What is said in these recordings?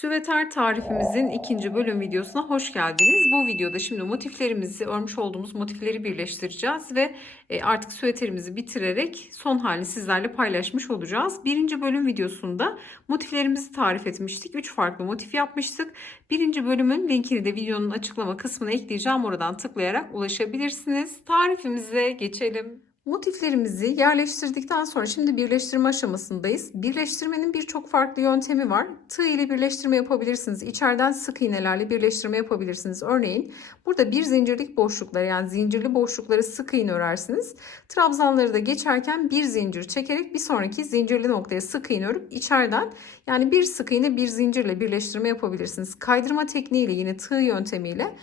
Süveter tarifimizin ikinci bölüm videosuna hoş geldiniz. Bu videoda şimdi motiflerimizi, örmüş olduğumuz motifleri birleştireceğiz ve artık süveterimizi bitirerek son halini sizlerle paylaşmış olacağız. Birinci bölüm videosunda motiflerimizi tarif etmiştik. 3 farklı motif yapmıştık. Birinci bölümün linkini de videonun açıklama kısmına ekleyeceğim. Oradan tıklayarak ulaşabilirsiniz. Tarifimize geçelim. Motiflerimizi yerleştirdikten sonra şimdi birleştirme aşamasındayız. Birleştirmenin birçok farklı yöntemi var. Tığ ile birleştirme yapabilirsiniz. İçeriden sık iğnelerle birleştirme yapabilirsiniz. Örneğin burada bir zincirlik boşlukları, yani zincirli boşlukları sık iğne örersiniz. Trabzanları da geçerken bir zincir çekerek bir sonraki zincirli noktaya sık iğne örüp içeriden, yani bir sık iğne bir zincirle birleştirme yapabilirsiniz. Kaydırma tekniğiyle, yine tığ yöntemiyle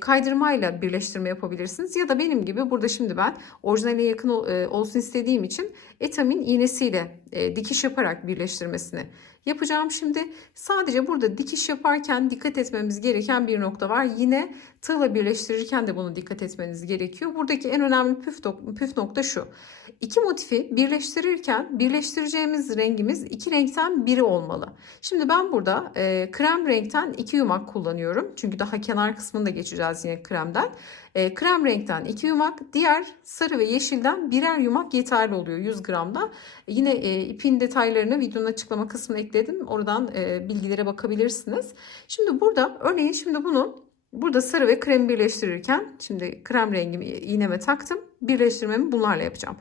kaydırmayla birleştirme yapabilirsiniz. Ya da benim gibi burada şimdi ben orijinaline yakın olsun istediğim için etamin iğnesiyle dikiş yaparak birleştirmesini yapacağım. Şimdi sadece burada dikiş yaparken dikkat etmemiz gereken bir nokta var. Yine tığla birleştirirken de bunu dikkat etmeniz gerekiyor. Buradaki en önemli püf nokta şu. İki motifi birleştirirken birleştireceğimiz rengimiz iki renkten biri olmalı. Şimdi ben burada krem renkten 2 yumak kullanıyorum. Çünkü daha kenar kısmını da geçeceğiz yine kremden. Krem renkten 2 yumak, diğer sarı ve yeşilden birer yumak yeterli oluyor 100 gramda. Yine ipin detaylarını videonun açıklama kısmına ekledim. Oradan bilgilere bakabilirsiniz. Şimdi burada örneğin bunu burada sarı ve kremi birleştirirken şimdi krem rengimi iğneme taktım. Birleştirmemi bunlarla yapacağım.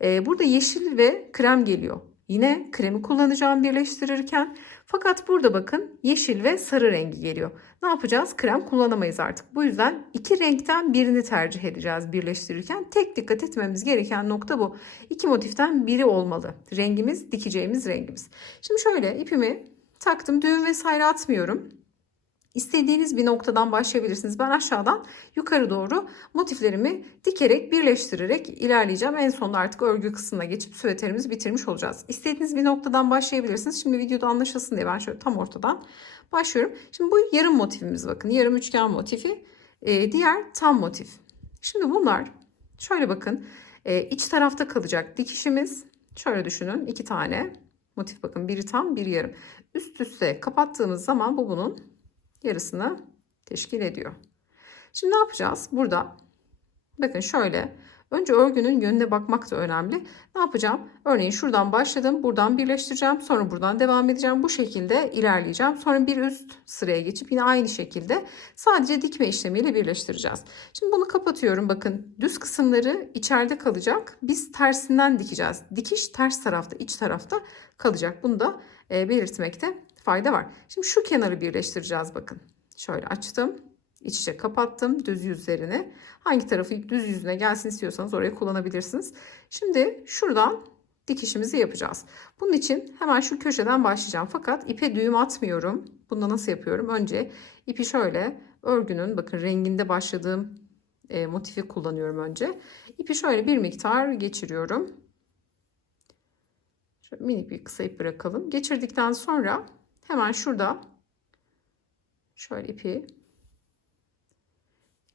Burada yeşil ve krem geliyor. Yine kremi kullanacağım birleştirirken. Fakat burada bakın yeşil ve sarı rengi geliyor. Ne yapacağız? Krem kullanamayız artık. Bu yüzden iki renkten birini tercih edeceğiz birleştirirken. Tek dikkat etmemiz gereken nokta bu. İki motiften biri olmalı. Rengimiz, dikeceğimiz rengimiz. Şimdi şöyle ipimi taktım. Düğüm vesaire atmıyorum. İstediğiniz bir noktadan başlayabilirsiniz. Ben aşağıdan yukarı doğru motiflerimi dikerek, birleştirerek ilerleyeceğim. En sonunda artık örgü kısmına geçip süveterimizi bitirmiş olacağız. İstediğiniz bir noktadan başlayabilirsiniz. Şimdi videoda anlaşılsın diye ben şöyle tam ortadan başlıyorum. Şimdi bu yarım motifimiz, bakın yarım üçgen motifi, diğer tam motif. Şimdi bunlar şöyle bakın, iç tarafta kalacak dikişimiz. Şöyle düşünün, iki tane motif, bakın biri tam biri yarım. Üst üste kapattığımız zaman bu bunun yarısını teşkil ediyor. Şimdi ne yapacağız? Burada bakın şöyle, önce örgünün yönüne bakmak da önemli. Ne yapacağım? Örneğin şuradan başladım. Buradan birleştireceğim. Sonra buradan devam edeceğim. Bu şekilde ilerleyeceğim. Sonra bir üst sıraya geçip yine aynı şekilde sadece dikme işlemiyle birleştireceğiz. Şimdi bunu kapatıyorum. Bakın düz kısımları içeride kalacak. Biz tersinden dikeceğiz. Dikiş ters tarafta, iç tarafta kalacak. Bunu da belirtmekte fayda var. Şimdi şu kenarı birleştireceğiz, bakın. Şöyle açtım. İç içe kapattım düz yüzlerini. Hangi tarafı düz yüzüne gelsin istiyorsanız oraya kullanabilirsiniz. Şimdi şuradan dikişimizi yapacağız. Bunun için hemen şu köşeden başlayacağım. Fakat ipe düğüm atmıyorum. Bunu nasıl yapıyorum? Önce ipi şöyle örgünün, bakın renginde başladığım motifi kullanıyorum önce. İpi şöyle bir miktar geçiriyorum. Şöyle minik bir kısa ip bırakalım. Geçirdikten sonra hemen şurada şöyle ipi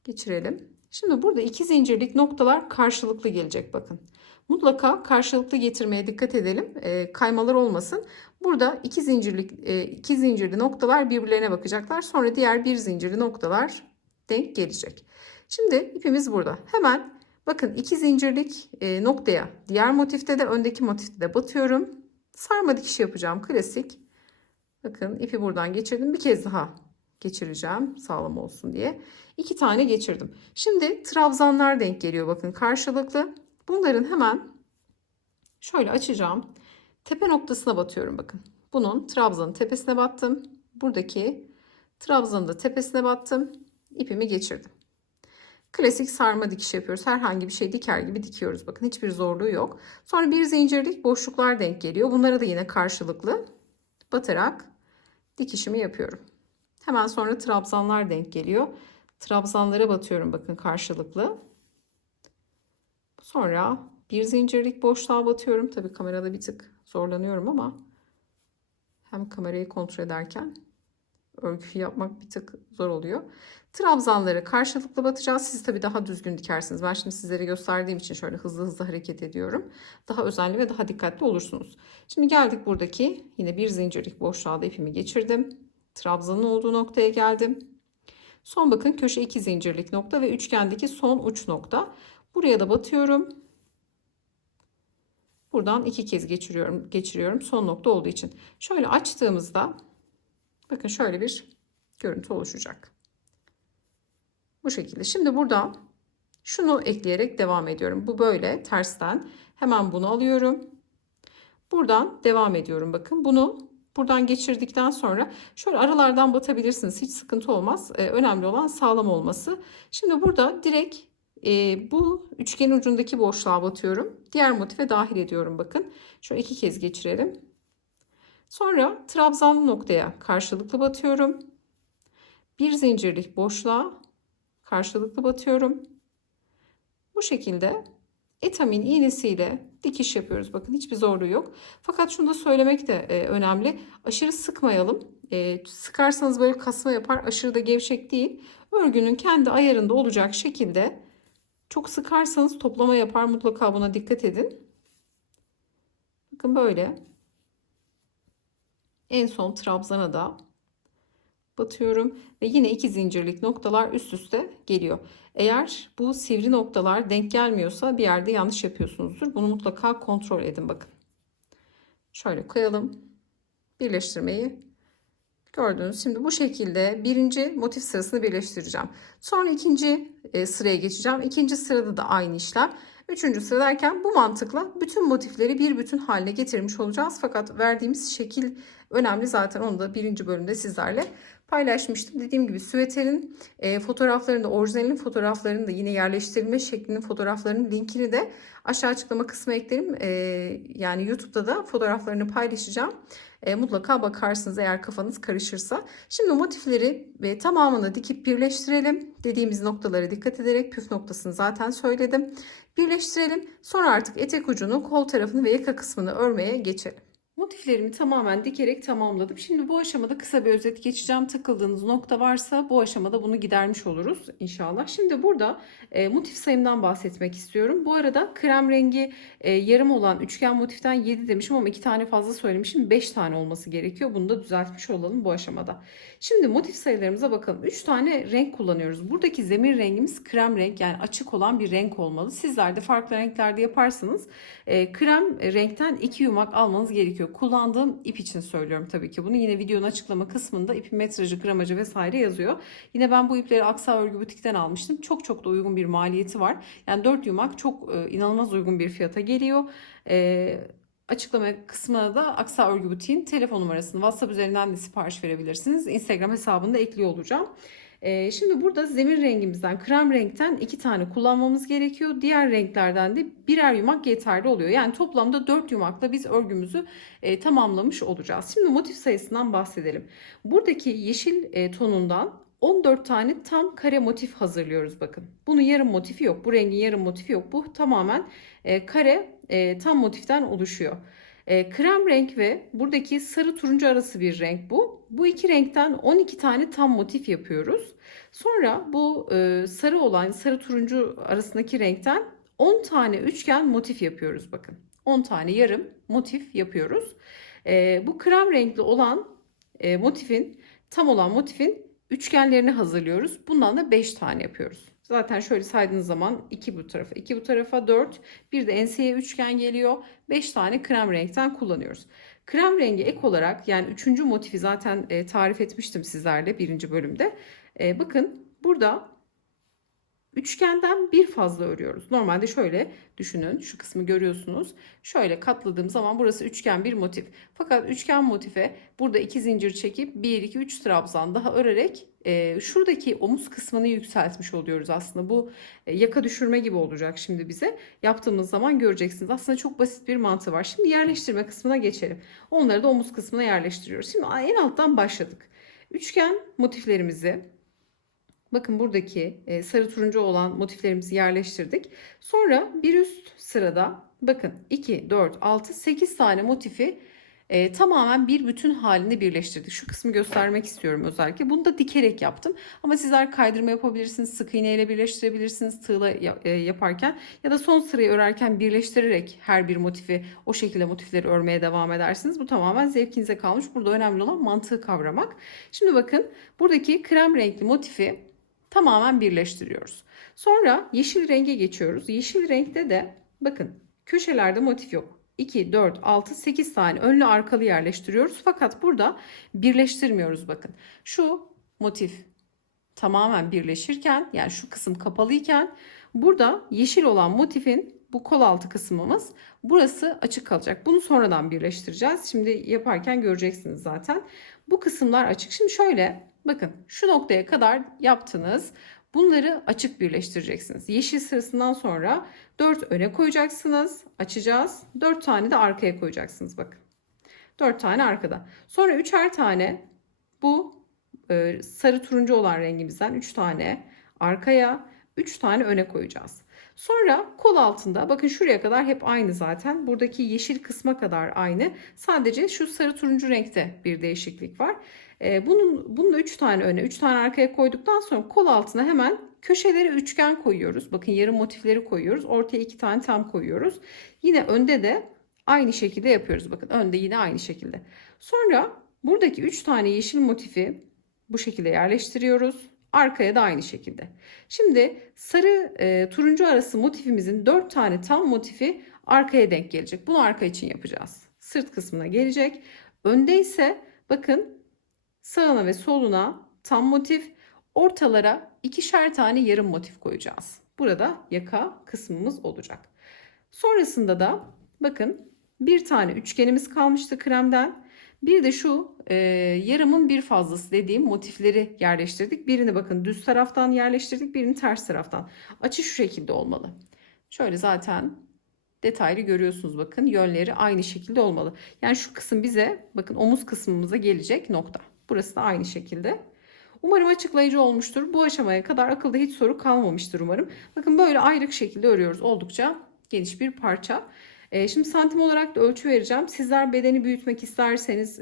geçirelim. Şimdi burada iki zincirlik noktalar karşılıklı gelecek, bakın. Mutlaka karşılıklı getirmeye dikkat edelim. Kaymalar olmasın. Burada iki zincirli noktalar birbirlerine bakacaklar. Sonra diğer bir zincirli noktalar denk gelecek. Şimdi ipimiz burada. Hemen bakın iki zincirlik noktaya diğer motifte de öndeki motifte de batıyorum. Sarma dikiş yapacağım, klasik. Bakın ipi buradan geçirdim. Bir kez daha geçireceğim sağlam olsun diye. 2 tane geçirdim. Şimdi trabzanlar denk geliyor, bakın karşılıklı. Bunların hemen şöyle açacağım. Tepe noktasına batıyorum, bakın. Bunun trabzanın tepesine battım. Buradaki trabzanın da tepesine battım. İpimi geçirdim. Klasik sarma dikiş yapıyoruz. Herhangi bir şey diker gibi dikiyoruz. Bakın hiçbir zorluğu yok. Sonra bir zincirlik boşluklar denk geliyor. Bunlara da yine karşılıklı batarak dikişimi yapıyorum. Hemen sonra trabzanlar denk geliyor. Trabzanlara batıyorum, bakın karşılıklı. Sonra bir zincirlik boşluğa batıyorum. Tabii kamerada bir tık zorlanıyorum ama hem kamerayı kontrol ederken örgüyü yapmak bir tık zor oluyor. Trabzanları karşılıklı batacağız. Siz tabii daha düzgün dikersiniz. Ben şimdi sizlere gösterdiğim için şöyle hızlı hızlı hareket ediyorum. Daha özenli ve daha dikkatli olursunuz. Şimdi geldik buradaki yine bir zincirlik boşluğa da ipimi geçirdim. Trabzanın olduğu noktaya geldim. Son bakın köşe 2 zincirlik nokta ve üçgendeki son uç nokta. Buraya da batıyorum. Buradan 2 kez geçiriyorum son nokta olduğu için. Şöyle açtığımızda bakın şöyle bir görüntü oluşacak. Bu şekilde. Şimdi buradan şunu ekleyerek devam ediyorum. Bu böyle tersten. Hemen bunu alıyorum. Buradan devam ediyorum. Bakın bunu buradan geçirdikten sonra şöyle aralardan batabilirsiniz. Hiç sıkıntı olmaz. Önemli olan sağlam olması. Şimdi burada direkt bu üçgenin ucundaki boşluğa batıyorum. Diğer motife dahil ediyorum. Bakın şöyle 2 kez geçirelim. Sonra trabzanlı noktaya karşılıklı batıyorum. Bir zincirlik boşluğa karşılıklı batıyorum. Bu şekilde etamin iğnesiyle dikiş yapıyoruz. Bakın hiçbir zorluğu yok. Fakat şunu da söylemek de önemli. Aşırı sıkmayalım. Sıkarsanız böyle kasma yapar. Aşırı da gevşek değil. Örgünün kendi ayarında olacak şekilde, çok sıkarsanız toplama yapar. Mutlaka buna dikkat edin. Bakın böyle. En son trabzana da batıyorum ve yine 2 zincirlik noktalar üst üste geliyor. Eğer bu sivri noktalar denk gelmiyorsa bir yerde yanlış yapıyorsunuzdur. Bunu mutlaka kontrol edin bakın. Şöyle koyalım. Birleştirmeyi gördünüz. Şimdi bu şekilde birinci motif sırasını birleştireceğim. Sonra ikinci sıraya geçeceğim. İkinci sırada da aynı işlem. Üçüncü sıra derken bu mantıkla bütün motifleri bir bütün haline getirmiş olacağız. Fakat verdiğimiz şekil önemli. Zaten onu da birinci bölümde sizlerle paylaşmıştım. Dediğim gibi süveterin fotoğraflarını da, orijinalinin fotoğraflarını da, yine yerleştirilme şeklinin fotoğraflarının linkini de aşağı açıklama kısmına eklerim. Yani YouTube'da da fotoğraflarını paylaşacağım. Mutlaka bakarsınız eğer kafanız karışırsa. Şimdi motifleri tamamını dikip birleştirelim. Dediğimiz noktalara dikkat ederek, püf noktasını zaten söyledim. Birleştirelim. Sonra artık etek ucunu, kol tarafını ve yaka kısmını örmeye geçelim. Motiflerimi tamamen dikerek tamamladım. Şimdi bu aşamada kısa bir özet geçeceğim. Takıldığınız nokta varsa bu aşamada bunu gidermiş oluruz inşallah. Şimdi burada motif sayımdan bahsetmek istiyorum. Bu arada krem rengi yarım olan üçgen motiften 7 demişim ama 2 tane fazla söylemişim. 5 tane olması gerekiyor. Bunu da düzeltmiş olalım bu aşamada. Şimdi motif sayılarımıza bakalım. 3 tane renk kullanıyoruz. Buradaki zemin rengimiz krem renk, yani açık olan bir renk olmalı. Sizler de farklı renklerde yaparsanız krem renkten 2 yumak almanız gerekiyor. Kullandığım ip için söylüyorum tabii ki bunu. Yine videonun açıklama kısmında ipin metrajı, gramajı vesaire yazıyor. Yine ben bu ipleri Aksa Örgü Butik'ten almıştım. Çok çok da uygun bir maliyeti var. Yani 4 yumak çok inanılmaz uygun bir fiyata geliyor. Açıklama kısmına da Aksa Örgü Butik'in telefon numarasını, WhatsApp üzerinden de sipariş verebilirsiniz. Instagram hesabını da ekliyor olacağım. Şimdi burada zemin rengimizden, krem renkten 2 tane kullanmamız gerekiyor. Diğer renklerden de birer yumak yeterli oluyor. Yani toplamda 4 yumakla biz örgümüzü tamamlamış olacağız. Şimdi motif sayısından bahsedelim. Buradaki yeşil tonundan 14 tane tam kare motif hazırlıyoruz bakın. Bunun yarım motifi yok. Bu rengin yarım motifi yok. Bu tamamen kare tam motiften oluşuyor. Krem renk ve buradaki sarı turuncu arası bir renk bu. Bu iki renkten 12 tane tam motif yapıyoruz. Sonra bu sarı olan sarı turuncu arasındaki renkten 10 tane üçgen motif yapıyoruz bakın. 10 tane yarım motif yapıyoruz. Bu krem renkli olan motifin, tam olan motifin üçgenlerini hazırlıyoruz. Bundan da 5 tane yapıyoruz. Zaten şöyle saydığınız zaman 2 bu tarafa, 2 bu tarafa 4. Bir de enseye üçgen geliyor. 5 tane krem renkten kullanıyoruz. Krem rengi ek olarak, yani 3. motifi zaten tarif etmiştim sizlerle 1. bölümde. Bakın burada üçgenden bir fazla örüyoruz. Normalde şöyle düşünün. Şu kısmı görüyorsunuz. Şöyle katladığım zaman burası üçgen bir motif. Fakat üçgen motife burada 2 zincir çekip 1, 2, 3 trabzan daha örerek şuradaki omuz kısmını yükseltmiş oluyoruz aslında. Bu yaka düşürme gibi olacak şimdi bize. Yaptığımız zaman göreceksiniz. Aslında çok basit bir mantığı var. Şimdi yerleştirme kısmına geçelim. Onları da omuz kısmına yerleştiriyoruz. Şimdi en alttan başladık. Üçgen motiflerimizi, bakın buradaki sarı turuncu olan motiflerimizi yerleştirdik. Sonra bir üst sırada bakın 2, 4, 6, 8 tane motifi Tamamen bir bütün halinde birleştirdik. Şu kısmı göstermek istiyorum özellikle. Bunu da dikerek yaptım. Ama sizler kaydırma yapabilirsiniz, sık iğne ile birleştirebilirsiniz tığla yaparken ya da son sırayı örerken birleştirerek her bir motifi o şekilde motifleri örmeye devam edersiniz. Bu tamamen zevkinize kalmış. Burada önemli olan mantığı kavramak. Şimdi bakın buradaki krem renkli motifi tamamen birleştiriyoruz. Sonra yeşil renge geçiyoruz. Yeşil renkte de bakın köşelerde motif yok. 2, 4, 6, 8 tane önlü arkalı yerleştiriyoruz. Fakat burada birleştirmiyoruz bakın. Şu motif tamamen birleşirken yani şu kısım kapalıyken burada yeşil olan motifin bu kol altı kısmımız burası açık kalacak. Bunu sonradan birleştireceğiz. Şimdi yaparken göreceksiniz zaten. Bu kısımlar açık. Şimdi şöyle bakın şu noktaya kadar yaptınız. Bunları açık birleştireceksiniz. Yeşil sırasından sonra 4 öne koyacaksınız. Açacağız. 4 tane de arkaya koyacaksınız bakın. 4 tane arkada. Sonra 3'er tane bu sarı turuncu olan rengimizden 3 tane arkaya, 3 tane öne koyacağız. Sonra kol altında bakın şuraya kadar hep aynı zaten. Buradaki yeşil kısma kadar aynı. Sadece şu sarı turuncu renkte bir değişiklik var. Bunun da 3 tane öne, 3 tane arkaya koyduktan sonra kol altına hemen köşelere üçgen koyuyoruz. Bakın yarım motifleri koyuyoruz. Ortaya 2 tane tam koyuyoruz. Yine önde de aynı şekilde yapıyoruz. Bakın önde yine aynı şekilde. Sonra buradaki 3 tane yeşil motifi bu şekilde yerleştiriyoruz. Arkaya da aynı şekilde. Şimdi sarı turuncu arası motifimizin 4 tane tam motifi arkaya denk gelecek. Bunu arka için yapacağız. Sırt kısmına gelecek. Önde ise bakın sağına ve soluna tam motif, ortalara ikişer tane yarım motif koyacağız. Burada yaka kısmımız olacak. Sonrasında da bakın bir tane üçgenimiz kalmıştı kremden. Bir de şu yarımın bir fazlası dediğim motifleri yerleştirdik. Birini bakın düz taraftan yerleştirdik, birini ters taraftan. Açı şu şekilde olmalı. Şöyle zaten detaylı görüyorsunuz bakın yönleri aynı şekilde olmalı. Yani şu kısım bize bakın omuz kısmımıza gelecek nokta. Burası da aynı şekilde. Umarım açıklayıcı olmuştur. Bu aşamaya kadar akılda hiç soru kalmamıştır umarım. Bakın böyle ayrık şekilde örüyoruz. Oldukça geniş bir parça. Şimdi santim olarak da ölçü vereceğim. Sizler bedeni büyütmek isterseniz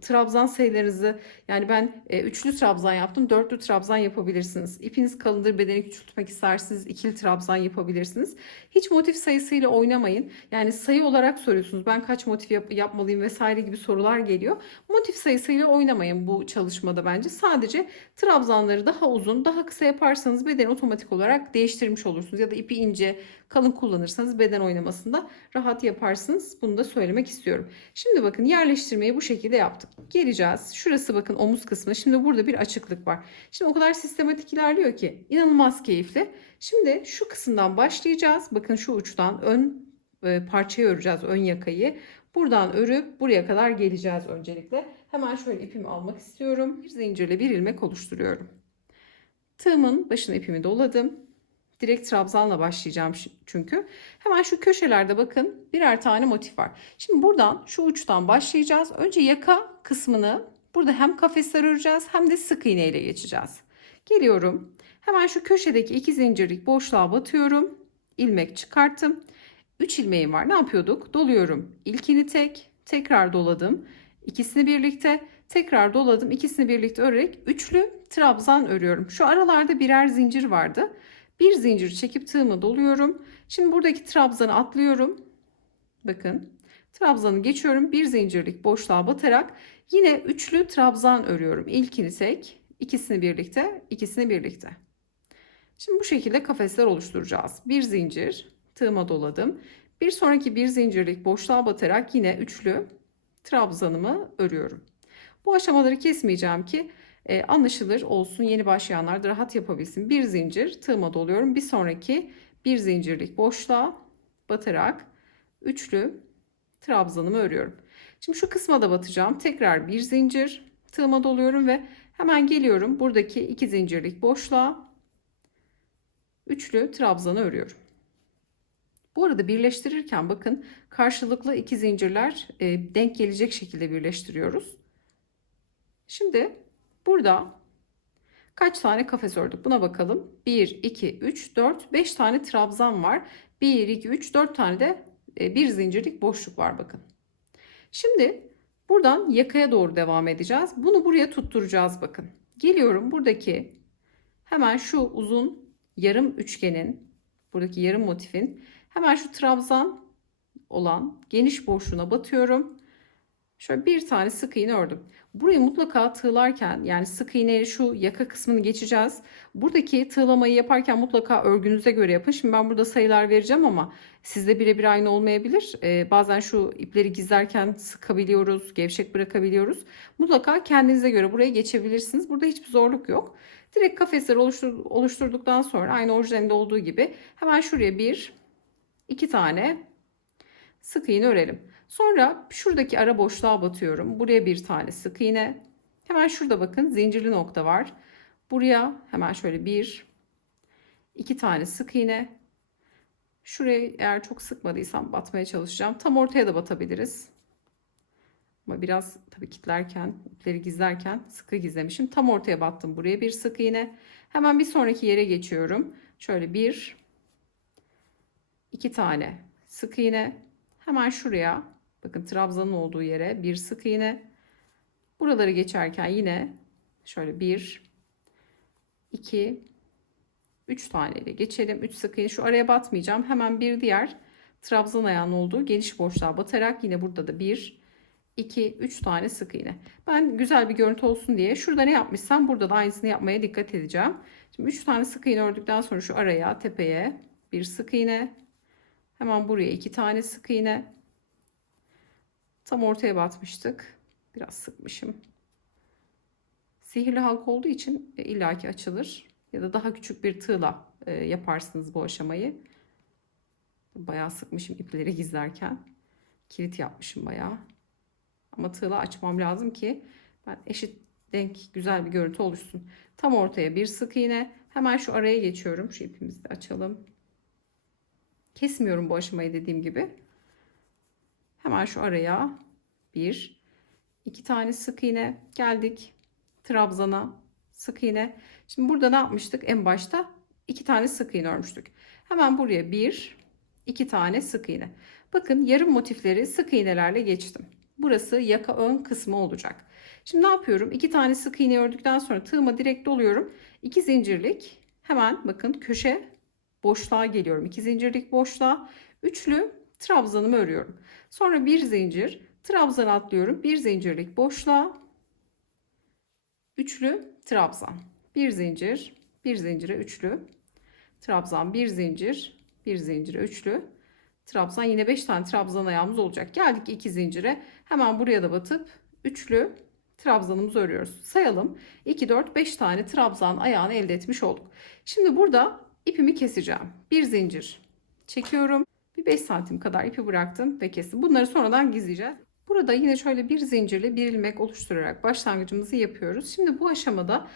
trabzan sayılarınızı yani ben üçlü trabzan yaptım. Dörtlü trabzan yapabilirsiniz. İpiniz kalındır bedeni küçültmek isterseniz ikili trabzan yapabilirsiniz. Hiç motif sayısıyla oynamayın. Yani sayı olarak soruyorsunuz. Ben kaç motif yapmalıyım vesaire gibi sorular geliyor. Motif sayısıyla oynamayın bu çalışmada bence. Sadece trabzanları daha uzun, daha kısa yaparsanız bedeni otomatik olarak değiştirmiş olursunuz. Ya da ipi ince, kalın kullanırsanız beden oynamasında rahat yaparsınız. Bunu da söylemek istiyorum. Şimdi bakın yerleştirmeyi bu şekilde yaptık. Geleceğiz. Şurası bakın omuz kısmı. Şimdi burada bir açıklık var. Şimdi o kadar sistematik ilerliyor ki inanılmaz keyifli. Şimdi şu kısımdan başlayacağız. Bakın şu uçtan ön parçayı öreceğiz. Ön yakayı. Buradan örüp buraya kadar geleceğiz öncelikle. Hemen şöyle ipimi almak istiyorum. Bir zincirle bir ilmek oluşturuyorum. Tığımın başına ipimi doladım. Direkt trabzanla başlayacağım çünkü. Hemen şu köşelerde bakın birer tane motif var. Şimdi buradan şu uçtan başlayacağız. Önce yaka kısmını burada hem kafesler öreceğiz hem de sık iğne ile geçeceğiz. Geliyorum. Hemen şu köşedeki 2 zincirlik boşluğa batıyorum. İlmek çıkarttım. 3 ilmeğim var. Ne yapıyorduk? Doluyorum. İlkini tek, tekrar doladım. İkisini birlikte, tekrar doladım. İkisini birlikte örerek üçlü trabzan örüyorum. Şu aralarda birer zincir vardı. Bir zincir çekip tığımı doluyorum. Şimdi buradaki trabzanı atlıyorum. Bakın. Trabzanı geçiyorum. Bir zincirlik boşluğa batarak yine üçlü trabzan örüyorum. İlkini tek, ikisini birlikte, ikisini birlikte. Şimdi bu şekilde kafesler oluşturacağız. Bir zincir, tığıma doladım. Bir sonraki bir zincirlik boşluğa batarak yine üçlü trabzanımı örüyorum. Bu aşamaları kesmeyeceğim ki anlaşılır olsun, yeni başlayanlar da rahat yapabilsin. Bir zincir tığıma doluyorum. Bir sonraki bir zincirlik boşluğa batarak üçlü trabzanımı örüyorum. Şimdi şu kısma da batacağım. Tekrar bir zincir tığıma doluyorum ve hemen geliyorum. Buradaki iki zincirlik boşluğa üçlü trabzanı örüyorum. Bu arada birleştirirken bakın karşılıklı iki zincirler denk gelecek şekilde birleştiriyoruz. Şimdi burada kaç tane kafes ördük? Buna bakalım. 1, 2, 3, 4, 5 tane trabzan var. 1, 2, 3, 4 tane de bir zincirlik boşluk var bakın. Şimdi Buradan yakaya doğru devam edeceğiz. Bunu buraya tutturacağız bakın. Geliyorum buradaki hemen şu uzun yarım üçgenin, buradaki yarım motifin hemen şu trabzan olan geniş boşluğuna batıyorum. Şöyle bir tane sık iğne ördüm. Burayı mutlaka tığlarken, yani sık iğneyle şu yaka kısmını geçeceğiz. Buradaki tığlamayı yaparken mutlaka örgünüze göre yapın. Şimdi ben burada sayılar vereceğim ama sizde birebir aynı olmayabilir. Bazen şu ipleri gizlerken sıkabiliyoruz, gevşek bırakabiliyoruz. Mutlaka kendinize göre buraya geçebilirsiniz. Burada hiçbir zorluk yok. Direkt kafesleri oluşturduktan sonra aynı orijinalinde olduğu gibi hemen şuraya bir, iki tane sık iğne örelim. Sonra şuradaki ara boşluğa batıyorum. Buraya bir tane sık iğne. Hemen şurada bakın zincirli nokta var. Buraya hemen şöyle bir, iki tane sık iğne. Şuraya eğer çok sıkmadıysam batmaya çalışacağım. Tam ortaya da batabiliriz. Ama biraz tabii kilitlerken, ipleri gizlerken sıkı gizlemişim. Tam ortaya battım. Buraya bir sık iğne. Hemen bir sonraki yere geçiyorum. Şöyle bir, iki tane sık iğne. Hemen şuraya bakın trabzanın olduğu yere bir sık iğne. Buraları geçerken yine şöyle bir, iki, üç tane ile geçelim. Üç sık iğne. Şu araya batmayacağım. Hemen bir diğer trabzan ayağının olduğu geniş boşluğa batarak yine burada da bir, iki, üç tane sık iğne. Ben güzel bir görüntü olsun diye şurada ne yapmışsam burada da aynısını yapmaya dikkat edeceğim. Şimdi üç tane sık iğne ördükten sonra şu araya, tepeye bir sık iğne. Hemen buraya iki tane sık iğne. Tam ortaya batmıştık. Biraz sıkmışım. Sihirli halka olduğu için illaki açılır. Ya da daha küçük bir tığla yaparsınız bu aşamayı. Bayağı sıkmışım ipleri gizlerken. Kilit yapmışım bayağı. Ama tığla açmam lazım ki ben eşit denk güzel bir görüntü oluşsun. Tam ortaya bir sık iğne. Hemen şu araya geçiyorum. Şu ipimizi de açalım. Kesmiyorum bu aşamayı dediğim gibi. Hemen şu araya bir, iki tane sık iğne geldik. Trabzana sık iğne. Şimdi burada ne yapmıştık? En başta iki tane sık iğne örmüştük. Hemen buraya bir, iki tane sık iğne. Bakın yarım motifleri sık iğnelerle geçtim. Burası yaka ön kısmı olacak. Şimdi ne yapıyorum? İki tane sık iğne ördükten sonra tığıma direkt doluyorum. İki zincirlik hemen bakın köşe boşluğa geliyorum. İki zincirlik boşluğa üçlü trabzanımı örüyorum. Sonra bir zincir trabzan atlıyorum. Bir zincirlik boşluğa üçlü trabzan. Bir zincir, bir zincire üçlü trabzan, bir zincir, bir zincire üçlü trabzan. Yine 5 tane trabzan ayağımız olacak. Geldik iki zincire. Hemen buraya da batıp üçlü trabzanımızı örüyoruz. Sayalım. 2, 4, 5 tane trabzan ayağını elde etmiş olduk. Şimdi burada ipimi keseceğim. Bir zincir çekiyorum. Bir 5 santim kadar ipi bıraktım ve kestim. Bunları sonradan gizleyeceğiz. Burada yine şöyle bir zincirle bir ilmek oluşturarak başlangıcımızı yapıyoruz. Şimdi bu aşamada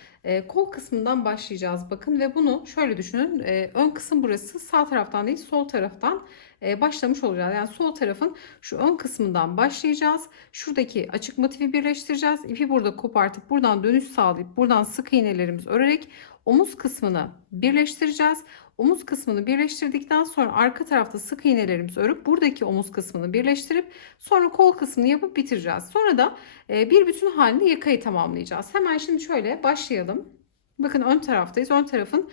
kol kısmından başlayacağız bakın ve bunu şöyle düşünün. Ön kısım burası, sağ taraftan değil sol taraftan başlamış olacağız. Yani sol tarafın şu ön kısmından başlayacağız. Şuradaki açık motifi birleştireceğiz. İpi burada kopartıp buradan dönüş sağlayıp buradan sık iğnelerimizi örerek omuz kısmını birleştireceğiz. Omuz kısmını birleştirdikten sonra arka tarafta sık iğnelerimizi örüp buradaki omuz kısmını birleştirip sonra kol kısmını yapıp bitireceğiz. Sonra da bir bütün halinde yakayı tamamlayacağız. Hemen şimdi şöyle başlayalım. Bakın ön taraftayız. Ön tarafın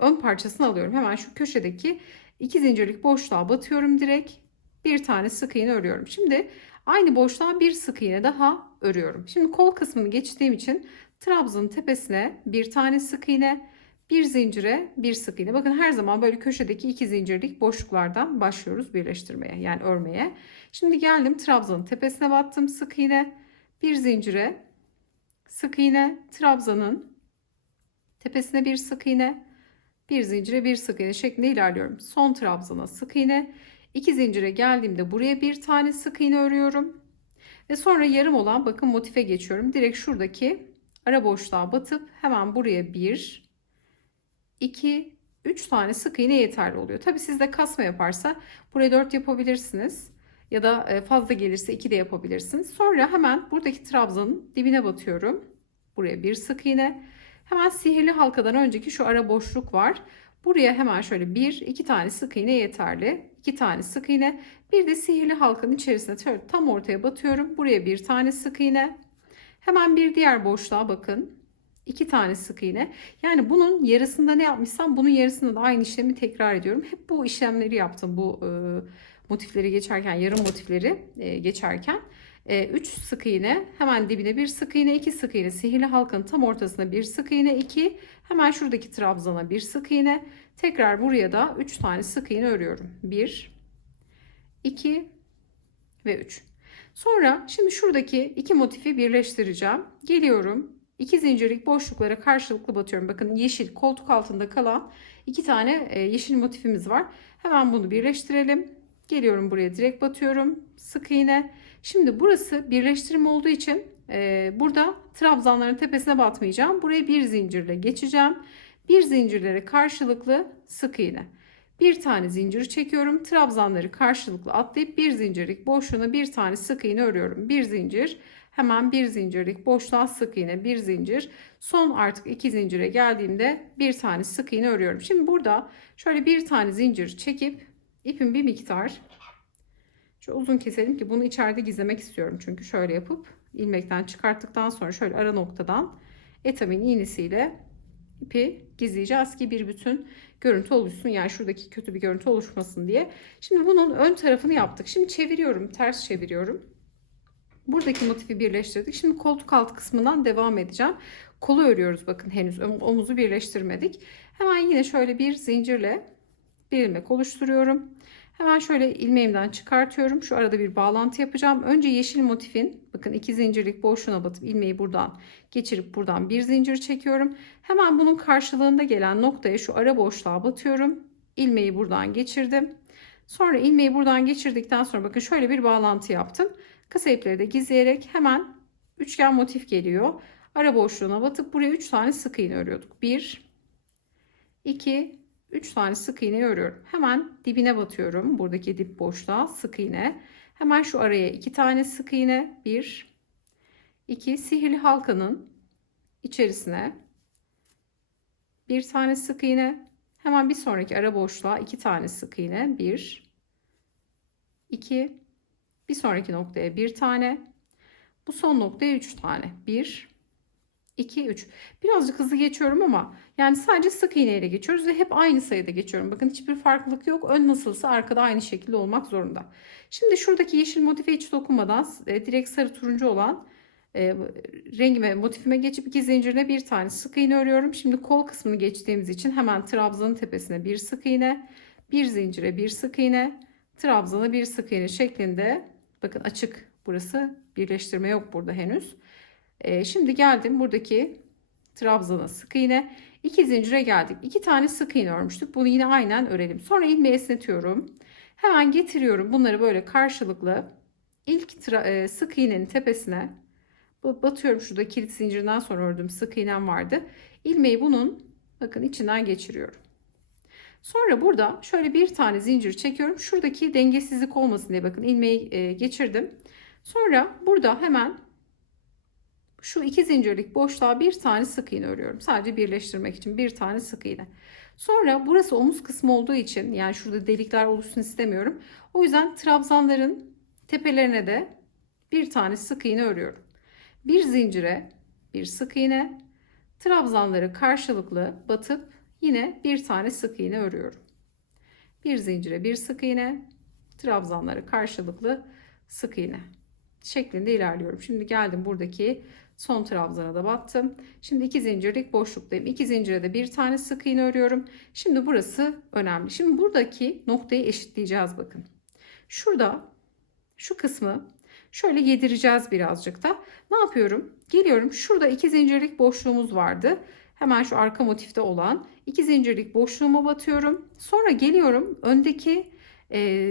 ön parçasını alıyorum. Hemen şu köşedeki iki zincirlik boşluğa batıyorum direkt. Bir tane sık iğne örüyorum. Şimdi aynı boşluğa bir sık iğne daha örüyorum. Şimdi kol kısmını geçtiğim için trabzanın tepesine bir tane sık iğne, bir zincire bir sık iğne. Bakın her zaman böyle köşedeki iki zincirlik boşluklardan başlıyoruz birleştirmeye, yani örmeye. Şimdi geldim trabzanın tepesine battım, sık iğne, bir zincire sık iğne, trabzanın tepesine bir sık iğne, bir zincire bir sık iğne şeklinde ilerliyorum. Son trabzana sık iğne, iki zincire geldiğimde buraya bir tane sık iğne örüyorum ve sonra yarım olan bakın motife geçiyorum. Direkt şuradaki ara boşluğa batıp hemen buraya bir, 2, 3 tane sık iğne yeterli oluyor. Tabi sizde kasma yaparsa buraya 4 yapabilirsiniz. Ya da fazla gelirse 2 de yapabilirsiniz. Sonra hemen buradaki trabzanın dibine batıyorum. Buraya bir sık iğne. Hemen sihirli halkadan önceki şu ara boşluk var. Buraya hemen şöyle 1, 2 tane sık iğne yeterli. 2 tane sık iğne Bir de sihirli halkanın içerisine şöyle tam ortaya batıyorum. Buraya bir tane sık iğne. Hemen bir diğer boşluğa bakın. 2 tane sık iğne. Yani bunun yarısında ne yapmışsam bunun yarısında da aynı işlemi tekrar ediyorum. Hep bu işlemleri yaptım bu motifleri geçerken, yarım motifleri geçerken. 3 sık iğne, hemen dibine bir sık iğne, 2 sık iğne, sihirli halkanın tam ortasına bir sık iğne, 2, hemen şuradaki trabzana bir sık iğne, tekrar buraya da 3 tane sık iğne örüyorum. 1, 2 ve 3. Sonra şimdi şuradaki iki motifi birleştireceğim. Geliyorum. 2 zincirlik boşluklara karşılıklı batıyorum. Bakın yeşil koltuk altında kalan 2 tane yeşil motifimiz var. Hemen bunu birleştirelim. Geliyorum buraya direkt batıyorum. Sık iğne. Şimdi burası birleştirme olduğu için burada trabzanların tepesine batmayacağım. Buraya bir zincirle geçeceğim. Bir zincirlere karşılıklı sık iğne. Bir tane zincir çekiyorum. Trabzanları karşılıklı atlayıp bir zincirlik boşluğuna bir tane sık iğne örüyorum. Bir zincir, hemen bir zincirlik boşluğa sık iğne, bir zincir. Son artık 2 zincire geldiğimde bir tane sık iğne örüyorum. Şimdi burada şöyle bir tane zincir çekip ipin bir miktar şu uzun keselim ki bunu içeride gizlemek istiyorum. Çünkü şöyle yapıp ilmekten çıkarttıktan sonra şöyle ara noktadan etamin iğnesiyle ipi gizleyeceğiz ki bir bütün görüntü oluşsun. Yani şuradaki kötü bir görüntü oluşmasın diye. Şimdi bunun ön tarafını yaptık. Şimdi çeviriyorum, ters çeviriyorum. Buradaki motifi birleştirdik. Şimdi koltuk altı kısmından devam edeceğim. Kolu örüyoruz, bakın henüz omuzu birleştirmedik. Hemen yine şöyle bir zincirle bir ilmek oluşturuyorum. Hemen şöyle ilmeğimden çıkartıyorum. Şu arada bir bağlantı yapacağım. Önce yeşil motifin, bakın 2 zincirlik boşluğuna batıp ilmeği buradan geçirip buradan bir zincir çekiyorum. Hemen bunun karşılığında gelen noktaya şu ara boşluğa batıyorum. İlmeği buradan geçirdim. Sonra ilmeği buradan geçirdikten sonra bakın şöyle bir bağlantı yaptım. Kısa ipleri de gizleyerek hemen üçgen motif geliyor. Ara boşluğuna batıp buraya 3 tane sık iğne örüyorduk. 1, 2, 3 tane sık iğne örüyorum. Hemen dibine batıyorum. Buradaki dip boşluğa sık iğne. Hemen şu araya 2 tane sık iğne. 1, 2, sihirli halkanın içerisine bir tane sık iğne. Hemen bir sonraki ara boşluğa 2 tane sık iğne. 1, 2, bir sonraki noktaya bir tane. Bu son noktaya 3 tane. 1, 2, 3. Birazcık hızlı geçiyorum ama yani sadece sık iğne ile geçiyoruz ve hep aynı sayıda geçiyorum. Bakın hiçbir farklılık yok. Ön nasılsa arkada aynı şekilde olmak zorunda. Şimdi şuradaki yeşil motife hiç dokunmadan direkt sarı turuncu olan rengime, motifime geçip 2 zincirine bir tane sık iğne örüyorum. Şimdi kol kısmını geçtiğimiz için hemen trabzanın tepesine bir sık iğne, bir zincire bir sık iğne, trabzana bir sık iğne şeklinde, bakın açık burası, birleştirme yok burada henüz. Şimdi geldim buradaki trabzana sık iğne, 2 zincire geldik. 2 tane sık iğne örmüştük. Bunu yine aynen örelim. Sonra ilmeği esnetiyorum. Hemen getiriyorum bunları böyle karşılıklı. İlk sık iğnenin tepesine batıyorum. Şurada kilit zincirinden sonra ördüğüm sık iğnem vardı. İlmeği bunun bakın içinden geçiriyorum. Sonra burada şöyle bir tane zincir çekiyorum. Şuradaki dengesizlik olmasın diye bakın ilmeği geçirdim. Sonra burada hemen şu 2 zincirlik boşluğa bir tane sık iğne örüyorum. Sadece birleştirmek için bir tane sık iğne. Sonra burası omuz kısmı olduğu için, yani şurada delikler oluşsun istemiyorum. O yüzden trabzanların tepelerine de bir tane sık iğne örüyorum. Bir zincire bir sık iğne, trabzanları karşılıklı batıp yine bir tane sık iğne örüyorum. Bir zincire bir sık iğne, trabzanları karşılıklı sık iğne şeklinde ilerliyorum. Şimdi geldim buradaki son trabzana da battım. Şimdi 2 zincirlik boşluktayım. 2 zincire de bir tane sık iğne örüyorum. Şimdi burası önemli. Şimdi buradaki noktayı eşitleyeceğiz bakın. Şurada şu kısmı şöyle yedireceğiz birazcık da. Ne yapıyorum? Geliyorum. Şurada 2 zincirlik boşluğumuz vardı. Hemen şu arka motifte olan 2 zincirlik boşluğuma batıyorum. Sonra geliyorum öndeki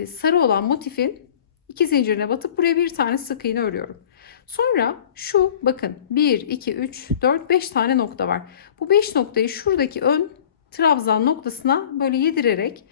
sarı olan motifin 2 zincirine batıp buraya bir tane sık iğne örüyorum. Sonra şu bakın 1, 2, 3, 4, 5 tane nokta var. Bu 5 noktayı şuradaki ön trabzan noktasına böyle yedirerek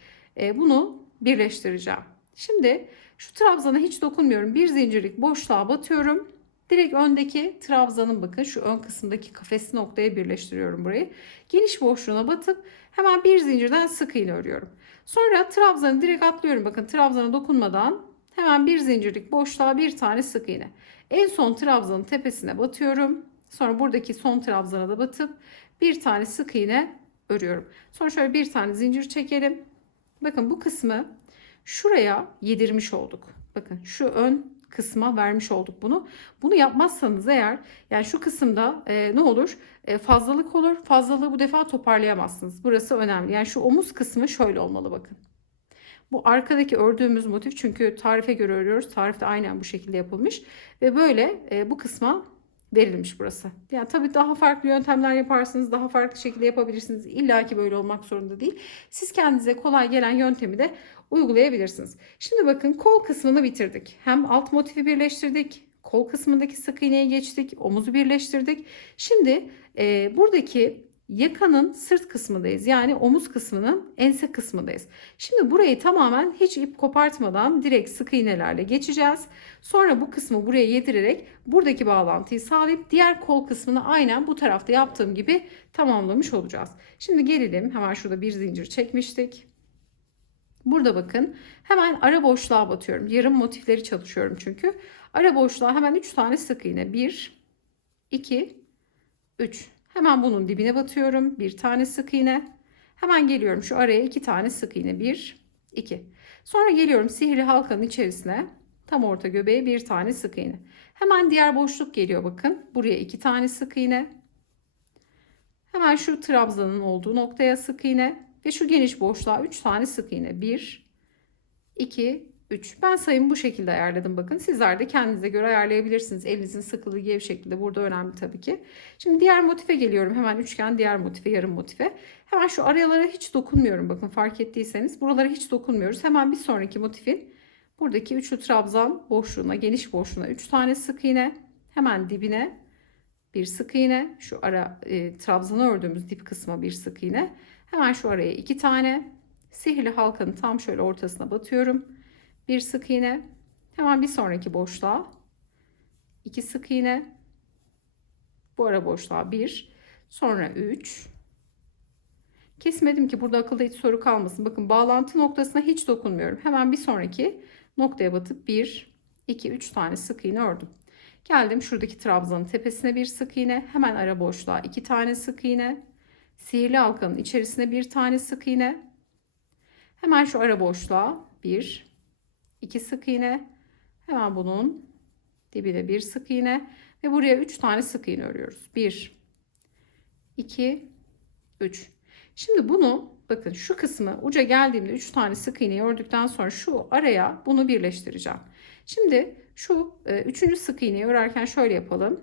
bunu birleştireceğim. Şimdi şu trabzana hiç dokunmuyorum. Bir zincirlik boşluğa batıyorum. Direkt öndeki trabzanın bakın şu ön kısımdaki kafesli noktaya birleştiriyorum burayı. Geniş boşluğuna batıp hemen bir zincirden sık iğne örüyorum. Sonra trabzanı direkt atlıyorum. Bakın trabzana dokunmadan Hemen bir zincirlik boşluğa bir tane sık iğne. En son trabzanın tepesine batıyorum. Sonra buradaki son trabzana da batıp bir tane sık iğne örüyorum. Sonra şöyle bir tane zincir çekelim. Bakın bu kısmı şuraya yedirmiş olduk. Bakın şu ön kısma vermiş olduk bunu. Bunu yapmazsanız eğer, yani şu kısımda ne olur? Fazlalık olur. Fazlalığı bu defa toparlayamazsınız. Burası önemli. Yani şu omuz kısmı şöyle olmalı bakın. Bu arkadaki ördüğümüz motif, çünkü tarife göre örüyoruz. Tarifte aynen bu şekilde yapılmış. Ve böyle bu kısma verilmiş burası. Yani tabii daha farklı yöntemler yaparsınız. Daha farklı şekilde yapabilirsiniz. İlla ki böyle olmak zorunda değil. Siz kendinize kolay gelen yöntemi de uygulayabilirsiniz. Şimdi bakın kol kısmını bitirdik. Hem alt motifi birleştirdik. Kol kısmındaki sık iğneye geçtik. Omuzu birleştirdik. Şimdi buradaki yakanın sırt kısmındayız. Yani omuz kısmının ense kısmındayız. Şimdi burayı tamamen hiç ip kopartmadan direkt sık iğnelerle geçeceğiz. Sonra bu kısmı buraya yedirerek buradaki bağlantıyı sağlayıp diğer kol kısmını aynen bu tarafta yaptığım gibi tamamlamış olacağız. Şimdi gelelim. Hemen şurada bir zincir çekmiştik. Burada bakın hemen ara boşluğa batıyorum. Yarım motifleri çalışıyorum çünkü. Ara boşluğa hemen 3 tane sık iğne. 1, 2, 3. Hemen bunun dibine batıyorum. Bir tane sık iğne. Hemen geliyorum şu araya 2 tane sık iğne. 1, 2. Sonra geliyorum sihirli halkanın içerisine. Tam orta göbeğe bir tane sık iğne. Hemen diğer boşluk geliyor bakın. Buraya 2 tane sık iğne. Hemen şu trabzanın olduğu noktaya sık iğne. Ve şu geniş boşluğa 3 tane sık iğne. 1, 2, 3. Ben sayımı bu şekilde ayarladım bakın. Sizler de kendinize göre ayarlayabilirsiniz. Elinizin sıkılığı, gevşekliği burada önemli tabii ki. Şimdi diğer motife geliyorum. Hemen üçgen diğer motife, yarım motife. Hemen şu aralara hiç dokunmuyorum. Bakın fark ettiyseniz buralara hiç dokunmuyoruz. Hemen bir sonraki motifin buradaki üçlü trabzan boşluğuna, geniş boşluğuna 3 tane sık iğne. Hemen dibine bir sık iğne. Şu ara trabzanı ördüğümüz dip kısma bir sık iğne. Hemen şu araya 2 tane. Sihirli halkanın tam şöyle ortasına batıyorum. Bir sık iğne. Hemen bir sonraki boşluğa 2 sık iğne. Bu ara boşluğa 1. Sonra 3. Kesmedim ki burada akılda hiç soru kalmasın. Bakın bağlantı noktasına hiç dokunmuyorum. Hemen bir sonraki noktaya batıp 1, 2, 3 tane sık iğne ördüm. Geldim şuradaki trabzanın tepesine bir sık iğne. Hemen ara boşluğa 2 tane sık iğne. Sihirli halkanın içerisine bir tane sık iğne. Hemen şu ara boşluğa 1, 2 sık iğne. Hemen bunun dibine bir sık iğne ve buraya 3 tane sık iğne örüyoruz. 1, 2, 3. Şimdi bunu bakın şu kısmı uca geldiğimde 3 tane sık iğneyi ördükten sonra şu araya bunu birleştireceğim. Şimdi şu 3. sık iğneyi örerken şöyle yapalım.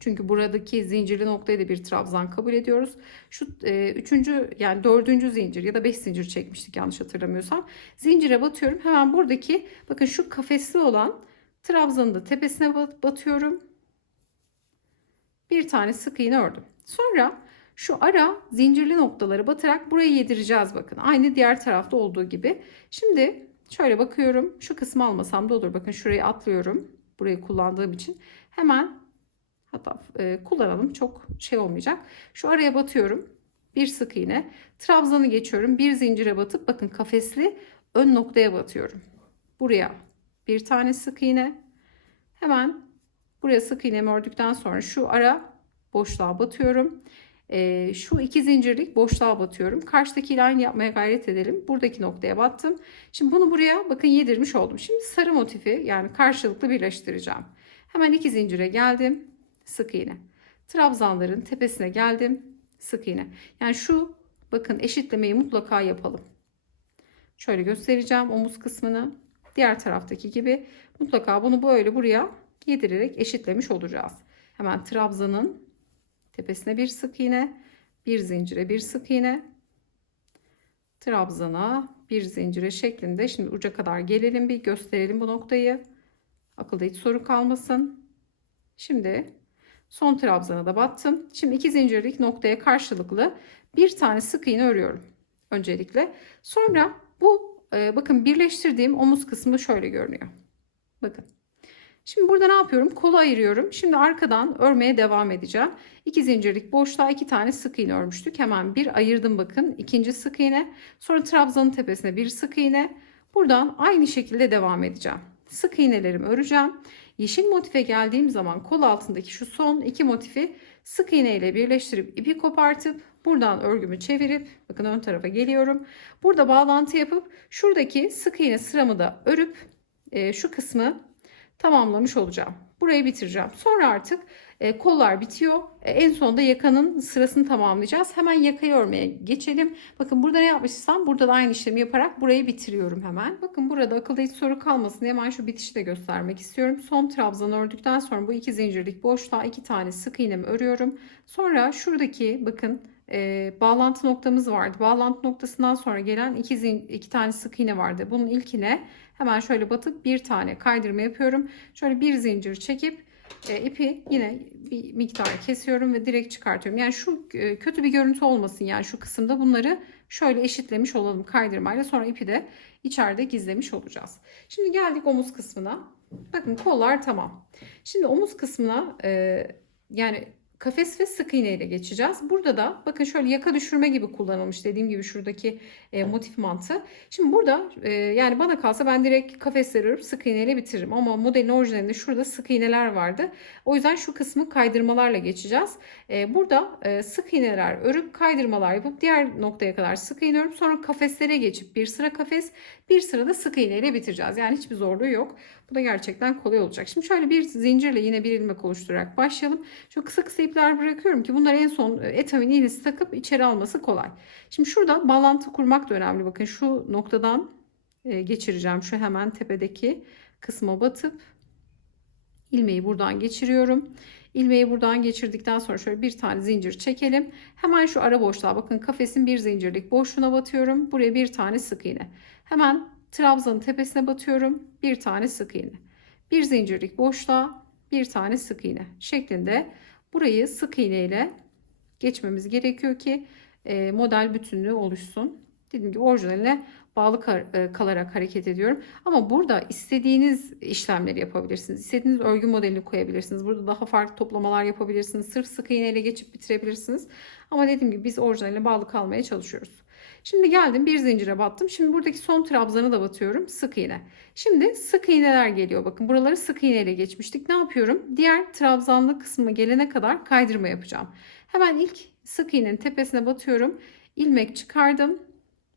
Çünkü buradaki zincirli noktayı da bir trabzan kabul ediyoruz. Şu 3. yani 4. zincir ya da 5 zincir çekmiştik yanlış hatırlamıyorsam. Zincire batıyorum. Hemen buradaki bakın şu kafesli olan trabzanın da tepesine batıyorum. Bir tane sık iğne ördüm. Sonra şu ara zincirli noktaları batarak burayı yedireceğiz bakın. Aynı diğer tarafta olduğu gibi. Şimdi şöyle bakıyorum. Şu kısmı almasam da olur. Bakın şurayı atlıyorum. Burayı kullandığım için. Hemen hatta kullanalım. Çok şey olmayacak. Şu araya batıyorum. Bir sık iğne. Trabzanı geçiyorum. Bir zincire batıp bakın kafesli ön noktaya batıyorum. Buraya bir tane sık iğne. Hemen buraya sık iğnemi ördükten sonra şu ara boşluğa batıyorum. Şu 2 zincirlik boşluğa batıyorum. Karşıdakiyle aynı yapmaya gayret edelim. Buradaki noktaya battım. Şimdi bunu buraya bakın yedirmiş oldum. Şimdi sarı motifi yani karşılıklı birleştireceğim. Hemen 2 zincire geldim. Sık iğne. Trabzanların tepesine geldim. Sık iğne. Yani şu bakın eşitlemeyi mutlaka yapalım. Şöyle göstereceğim omuz kısmını. Diğer taraftaki gibi mutlaka bunu böyle buraya yedirerek eşitlemiş olacağız. Hemen trabzanın tepesine bir sık iğne, bir zincire bir sık iğne, trabzana bir zincire şeklinde. Şimdi uca kadar gelelim, bir gösterelim bu noktayı. Akılda hiç soru kalmasın. Şimdi son trabzana da battım. Şimdi 2 zincirlik noktaya karşılıklı bir tane sık iğne örüyorum öncelikle. Sonra bu bakın birleştirdiğim omuz kısmı şöyle görünüyor. Bakın. Şimdi burada ne yapıyorum? Kolu ayırıyorum. Şimdi arkadan örmeye devam edeceğim. 2 zincirlik boşluğa 2 tane sık iğne örmüştük. Hemen bir ayırdım bakın. İkinci sık iğne. Sonra trabzanın tepesine bir sık iğne. Buradan aynı şekilde devam edeceğim. Sık iğnelerimi öreceğim. Yeşil motife geldiğim zaman kol altındaki şu son iki motifi sık iğne ile birleştirip ipi kopartıp buradan örgümü çevirip bakın ön tarafa geliyorum. Burada bağlantı yapıp şuradaki sık iğne sıramı da örüp şu kısmı tamamlamış olacağım. Burayı bitireceğim. Sonra artık kollar bitiyor. En sonunda yakanın sırasını tamamlayacağız. Hemen yakayı örmeye geçelim. Bakın burada ne yapmışsam burada da aynı işlemi yaparak burayı bitiriyorum hemen. Bakın burada akılda hiç soru kalmasın diye hemen şu bitişi de göstermek istiyorum. Son trabzanı ördükten sonra bu iki zincirlik boşluğa iki tane sık iğnemi örüyorum. Sonra şuradaki bakın bağlantı noktamız vardı. Bağlantı noktasından sonra gelen iki tane sık iğne vardı. Bunun ilkine hemen şöyle batıp bir tane kaydırma yapıyorum. Şöyle bir zincir çekip ipi yine bir miktar kesiyorum ve direkt çıkartıyorum. Yani şu kötü bir görüntü olmasın, yani şu kısımda bunları şöyle eşitlemiş olalım kaydırmayla, sonra ipi de içeride gizlemiş olacağız. Şimdi geldik omuz kısmına. Bakın kollar tamam. Şimdi omuz kısmına yani kafes ve sık iğne ile geçeceğiz. Burada da bakın şöyle yaka düşürme gibi kullanılmış. Dediğim gibi şuradaki motif mantığı. Şimdi burada yani bana kalsa ben direkt kafesleri örüp sık iğne ile bitiririm. Ama modelin orijinalinde şurada sık iğneler vardı. O yüzden şu kısmı kaydırmalarla geçeceğiz. Burada sık iğneler örüp kaydırmalar yapıp diğer noktaya kadar sık iğne örüp sonra kafeslere geçip bir sıra kafes, bir sıra da sık iğne ile bitireceğiz. Yani hiçbir zorluğu yok. Bu da gerçekten kolay olacak. Şimdi şöyle bir zincirle yine bir ilmek oluşturarak başlayalım. Şu kısa kısa ipler bırakıyorum ki bunları en son etamin iğnesi takıp içeri alması kolay. Şimdi şurada bağlantı kurmak da önemli. Bakın şu noktadan geçireceğim. Şu hemen tepedeki kısma batıp ilmeği buradan geçiriyorum. İlmeği buradan geçirdikten sonra şöyle bir tane zincir çekelim. Hemen şu ara boşluğa bakın, kafesin bir zincirlik boşluğuna batıyorum. Buraya bir tane sık iğne. Hemen trabzanın tepesine batıyorum. Bir tane sık iğne. Bir zincirlik boşluğa bir tane sık iğne şeklinde burayı sık iğne ile geçmemiz gerekiyor ki model bütünlüğü oluşsun. Dediğim gibi orijinaline bağlı kalarak hareket ediyorum. Ama burada istediğiniz işlemleri yapabilirsiniz. İstediğiniz örgü modelini koyabilirsiniz. Burada daha farklı toplamalar yapabilirsiniz. Sırf sık iğneyle geçip bitirebilirsiniz. Ama dediğim gibi biz orijinaline bağlı kalmaya çalışıyoruz. Şimdi geldim bir zincire battım. Şimdi buradaki son trabzanı da batıyorum. Sık iğne. Şimdi sık iğneler geliyor. Bakın buraları sık iğneyle geçmiştik. Ne yapıyorum? Diğer trabzanlı kısmına gelene kadar kaydırma yapacağım. Hemen ilk sık iğnenin tepesine batıyorum. İlmek çıkardım.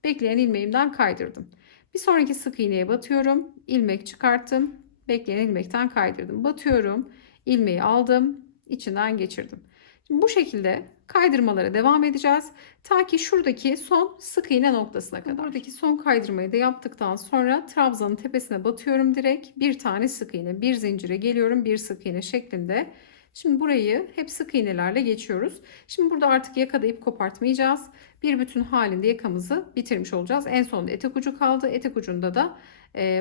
Bekleyen ilmeğimden kaydırdım. Bir sonraki sık iğneye batıyorum. İlmek çıkarttım. Bekleyen ilmekten kaydırdım. Batıyorum. İlmeği aldım. İçinden geçirdim. Şimdi bu şekilde kaydırmalara devam edeceğiz. Ta ki şuradaki son sık iğne noktasına kadar. Buradaki son kaydırmayı da yaptıktan sonra trabzanın tepesine batıyorum direkt. Bir tane sık iğne, bir zincire geliyorum, bir sık iğne şeklinde. Şimdi burayı hep sık iğnelerle geçiyoruz. Şimdi burada artık yakada ip kopartmayacağız. Bir bütün halinde yakamızı bitirmiş olacağız. En sonunda etek ucu kaldı. Etek ucunda da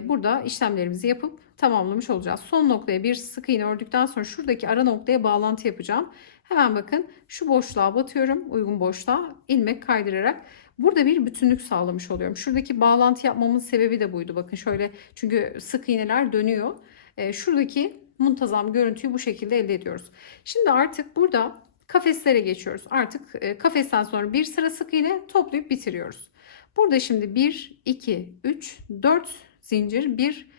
burada işlemlerimizi yapıp tamamlamış olacağız. Son noktaya bir sık iğne ördükten sonra şuradaki ara noktaya bağlantı yapacağım. Hemen bakın şu boşluğa batıyorum. Uygun boşluğa ilmek kaydırarak burada bir bütünlük sağlamış oluyorum. Şuradaki bağlantı yapmamın sebebi de buydu. Bakın şöyle, çünkü sık iğneler dönüyor. Şuradaki muntazam görüntüyü bu şekilde elde ediyoruz. Şimdi artık burada kafeslere geçiyoruz. Artık kafesten sonra bir sıra sık iğne toplayıp bitiriyoruz. Burada şimdi 1, 2, 3, 4 zincir, bir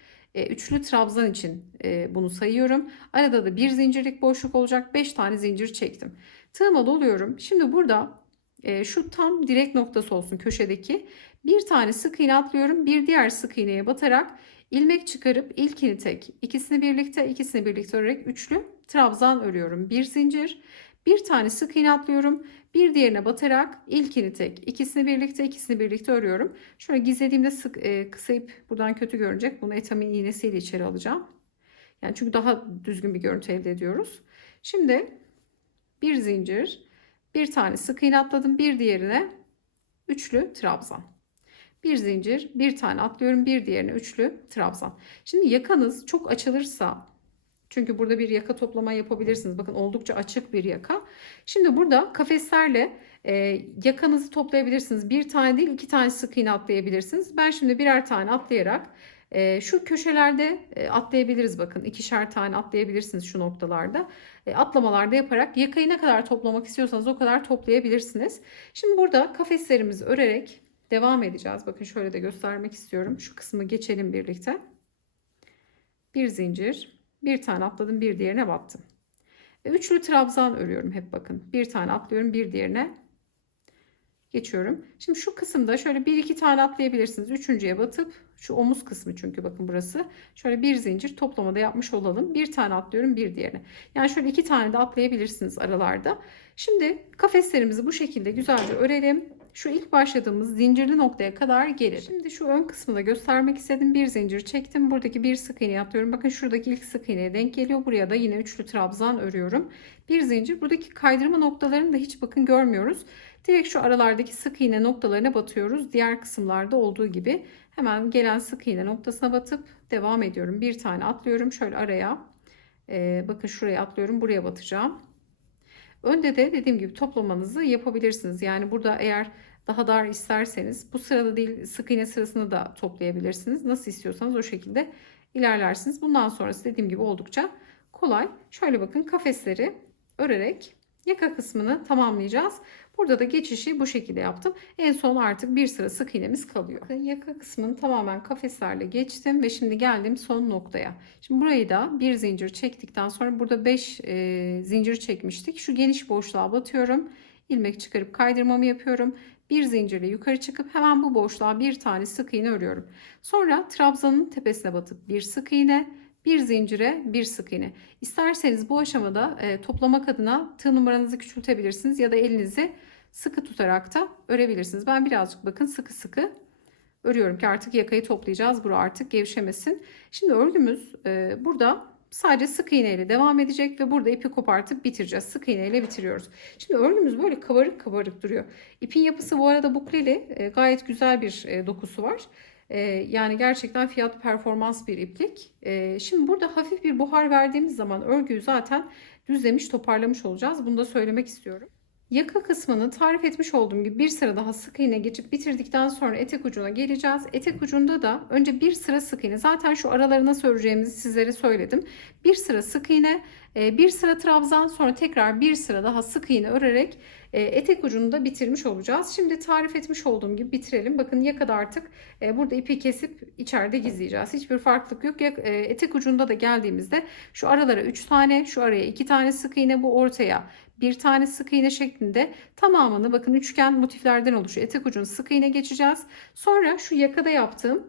üçlü trabzan için bunu sayıyorum. Arada da bir zincirlik boşluk olacak. 5 tane zincir çektim. Tığıma doluyorum. Şimdi burada şu tam direk noktası olsun köşedeki. Bir tane sık iğne atlıyorum. Bir diğer sık iğneye batarak ilmek çıkarıp ilkini tek, ikisini birlikte örerek üçlü trabzan örüyorum. Bir zincir, bir tane sık iğne atlıyorum. Bir diğerine batarak ilkini tek, ikisini birlikte örüyorum. Şöyle gizlediğimde kısa ip buradan kötü görünecek. Bunu etamin iğnesiyle içeri alacağım. Yani çünkü daha düzgün bir görüntü elde ediyoruz. Şimdi bir zincir, bir tane sık iğne atladım. Bir diğerine üçlü trabzan. Bir zincir, bir tane atlıyorum, bir diğerine üçlü trabzan. Şimdi yakanız çok açılırsa, çünkü burada bir yaka toplama yapabilirsiniz. Bakın oldukça açık bir yaka. Şimdi burada kafeslerle yakanızı toplayabilirsiniz. Bir tane değil, iki tane sık iğne atlayabilirsiniz. Ben şimdi birer tane atlayarak şu köşelerde atlayabiliriz. Bakın ikişer tane atlayabilirsiniz şu noktalarda. Atlamalarda yaparak yakayı ne kadar toplamak istiyorsanız o kadar toplayabilirsiniz. Şimdi burada kafeslerimizi örerek Devam edeceğiz. Bakın şöyle de göstermek istiyorum. Şu kısmı geçelim birlikte. Bir zincir, bir tane atladım, bir diğerine battım. Ve üçlü trabzan örüyorum hep bakın. Bir tane atlıyorum, bir diğerine geçiyorum. Şimdi şu kısımda şöyle bir iki tane atlayabilirsiniz. Üçüncüye batıp şu omuz kısmı, çünkü bakın burası. Şöyle bir zincir toplamada yapmış olalım. Bir tane atlıyorum, bir diğerine. Yani şöyle iki tane de atlayabilirsiniz aralarda. Şimdi kafeslerimizi bu şekilde güzelce örelim. Şu ilk başladığımız zincirli noktaya kadar gelelim. Şimdi şu ön kısmı da göstermek istedim. Bir zincir çektim. Buradaki bir sık iğne atıyorum. Bakın şuradaki ilk sık iğneye denk geliyor. Buraya da yine üçlü trabzan örüyorum. Bir zincir. Buradaki kaydırma noktalarını da hiç bakın görmüyoruz. Direkt şu aralardaki sık iğne noktalarına batıyoruz. Diğer kısımlarda olduğu gibi hemen gelen sık iğne noktasına batıp devam ediyorum. Bir tane atlıyorum şöyle araya. Bakın şuraya atlıyorum. Buraya batacağım. Önde de dediğim gibi toplamanızı yapabilirsiniz. Yani burada eğer daha dar isterseniz bu sırada değil, sık iğne sırasını da toplayabilirsiniz. Nasıl istiyorsanız o şekilde ilerlersiniz. Bundan sonrası dediğim gibi oldukça kolay. Şöyle bakın, kafesleri örerek yaka kısmını tamamlayacağız. Burada da geçişi bu şekilde yaptım. En son artık bir sıra sık iğnemiz kalıyor. Yaka kısmını tamamen kafeslerle geçtim ve şimdi geldim son noktaya. Şimdi burayı da bir zincir çektikten sonra burada 5 zincir çekmiştik. Şu geniş boşluğa batıyorum. İlmek çıkarıp kaydırmamı yapıyorum. Bir zincirle yukarı çıkıp hemen bu boşluğa bir tane sık iğne örüyorum. Sonra trabzanın tepesine batıp bir sık iğne, bir zincire bir sık iğne. İsterseniz bu aşamada toplamak adına tığ numaranızı küçültebilirsiniz ya da elinizi sıkı tutarak da örebilirsiniz. Ben birazcık bakın sıkı sıkı örüyorum ki artık yakayı toplayacağız. Bura artık gevşemesin. Şimdi örgümüz burada sadece sık iğne ile devam edecek ve burada ipi kopartıp bitireceğiz. Sık iğne ile bitiriyoruz. Şimdi örgümüz böyle kabarık kabarık duruyor. İpin yapısı bu arada bukleli. Gayet güzel bir dokusu var. Yani gerçekten fiyat performans bir iplik. Şimdi burada hafif bir buhar verdiğimiz zaman örgüyü zaten düzlemiş, toparlamış olacağız. Bunu da söylemek istiyorum. Yaka kısmını tarif etmiş olduğum gibi bir sıra daha sık iğne geçip bitirdikten sonra etek ucuna geleceğiz. Etek ucunda da önce bir sıra sık iğne. Zaten şu araları nasıl öreceğimizi sizlere söyledim. Bir sıra sık iğne, bir sıra trabzan, sonra tekrar bir sıra daha sık iğne örerek etek ucunu da bitirmiş olacağız. Şimdi tarif etmiş olduğum gibi bitirelim. Bakın yakada artık burada ipi kesip içeride gizleyeceğiz. Hiçbir farklılık yok. Etek ucunda da geldiğimizde şu aralara 3 tane, şu araya 2 tane sık iğne, bu ortaya bir tane sık iğne şeklinde tamamını, bakın üçgen motiflerden oluşuyor. Etek ucunu sık iğne geçeceğiz. Sonra şu yakada yaptığım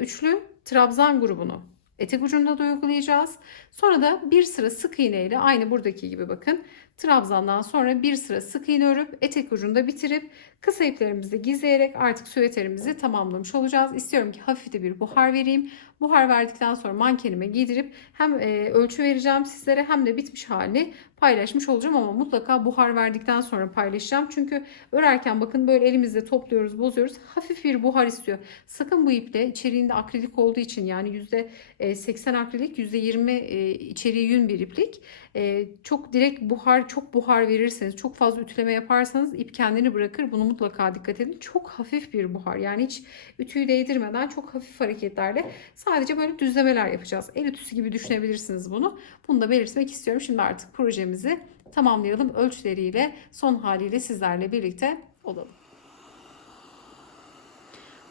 üçlü trabzan grubunu etek ucunda da uygulayacağız. Sonra da bir sıra sık iğne ile aynı buradaki gibi bakın trabzandan sonra bir sıra sık iğne örüp etek ucunda bitirip kısa iplerimizi de gizleyerek artık süveterimizi tamamlamış olacağız. İstiyorum ki hafif de bir buhar vereyim. Buhar verdikten sonra mankenime giydirip hem ölçü vereceğim sizlere hem de bitmiş halini paylaşmış olacağım, ama mutlaka buhar verdikten sonra paylaşacağım. Çünkü örerken bakın böyle elimizde topluyoruz, bozuyoruz. Hafif bir buhar istiyor. Sakın bu iple, içeriğinde akrilik olduğu için, yani %80 akrilik, %20 içeriği yün bir iplik. Çok direkt buhar, çok buhar verirseniz, çok fazla ütüleme yaparsanız ip kendini bırakır. Bunu mutlaka dikkat edin. Çok hafif bir buhar, yani hiç ütüyü değdirmeden çok hafif hareketlerle sadece böyle düzlemeler yapacağız. El ütüsü gibi düşünebilirsiniz bunu. Bunu da belirtmek istiyorum. Şimdi artık projemizi tamamlayalım. Ölçüleriyle, son haliyle sizlerle birlikte olalım.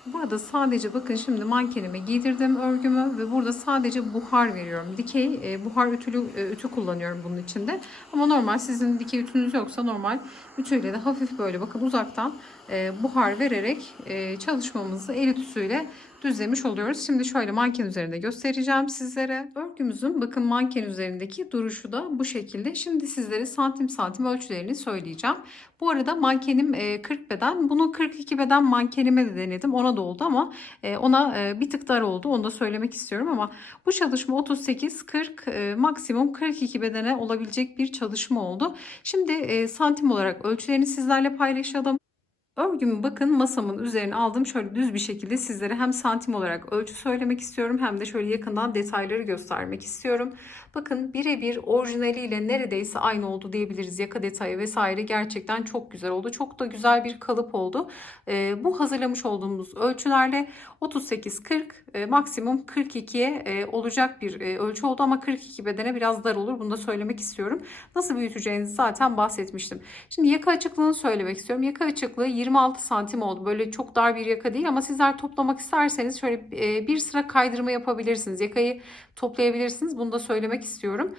Burada sadece bakın şimdi mankenime giydirdim örgümü ve burada sadece buhar veriyorum. Dikey buhar ütü kullanıyorum bunun içinde. Ama normal, sizin dikey ütünüz yoksa normal ütüyle de hafif böyle bakın uzaktan buhar vererek çalışmamızı el ütüsüyle düzlemiş oluyoruz. Şimdi şöyle manken üzerinde göstereceğim sizlere. Örgümüzün bakın manken üzerindeki duruşu da bu şekilde. Şimdi sizlere santim santim ölçülerini söyleyeceğim. Bu arada mankenim 40 beden. Bunu 42 beden mankenime de denedim. Ona da oldu ama ona bir tık dar oldu. Onu da söylemek istiyorum, ama bu çalışma 38-40 maksimum 42 bedene olabilecek bir çalışma oldu. Şimdi santim olarak ölçülerini sizlerle paylaşalım. Örgümü bakın masamın üzerine aldım. Şöyle düz bir şekilde sizlere hem santim olarak ölçü söylemek istiyorum hem de şöyle yakından detayları göstermek istiyorum. Bakın birebir orijinaliyle neredeyse aynı oldu diyebiliriz. Yaka detayı vesaire gerçekten çok güzel oldu. Çok da güzel bir kalıp oldu. Bu hazırlamış olduğumuz ölçülerle 38-40 maksimum 42'ye olacak bir ölçü oldu, ama 42 bedene biraz dar olur. Bunu da söylemek istiyorum. Nasıl büyüteceğinizi zaten bahsetmiştim. Şimdi yaka açıklığını söylemek istiyorum. Yaka açıklığı 20 26 santim oldu. Böyle çok dar bir yaka değil ama sizler toplamak isterseniz şöyle bir sıra kaydırma yapabilirsiniz. Yakayı toplayabilirsiniz. Bunu da söylemek istiyorum.